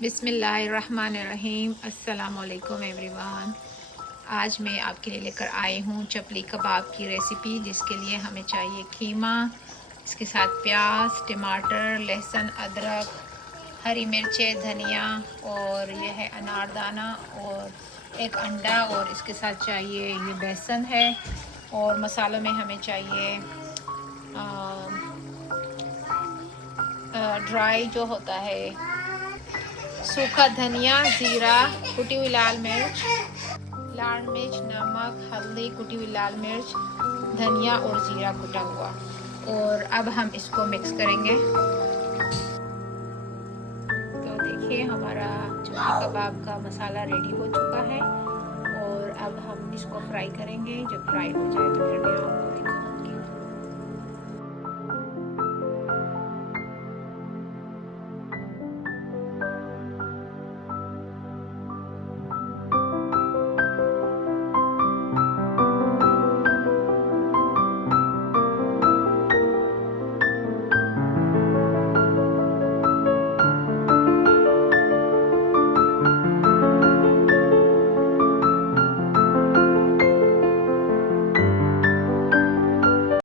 बिस्मिल्लाहिर्रहमानिर्रहीम। अस्सलामुअलैकुम एवरीवन। आज मैं आपके लिए लेकर आई हूँ चपली कबाब की रेसिपी, जिसके लिए हमें चाहिए कीमा, इसके साथ प्याज, टमाटर, लहसुन, अदरक, हरी मिर्चें, धनिया और ये है अनारदाना और एक अंडा, और इसके साथ चाहिए ये बेसन है। और मसालों में हमें चाहिए ड्राई जो होता है सूखा धनिया, ज़ीरा, कुटी हुई लाल मिर्च, नमक, हल्दी, कुटी हुई लाल मिर्च, धनिया और ज़ीरा कुटा हुआ। और अब हम इसको मिक्स करेंगे। तो देखिए हमारा चपली कबाब का मसाला रेडी हो चुका है, और अब हम इसको फ्राई करेंगे। जब फ्राई हो जाए तो फिर मैं आपको दिखाऊंगी।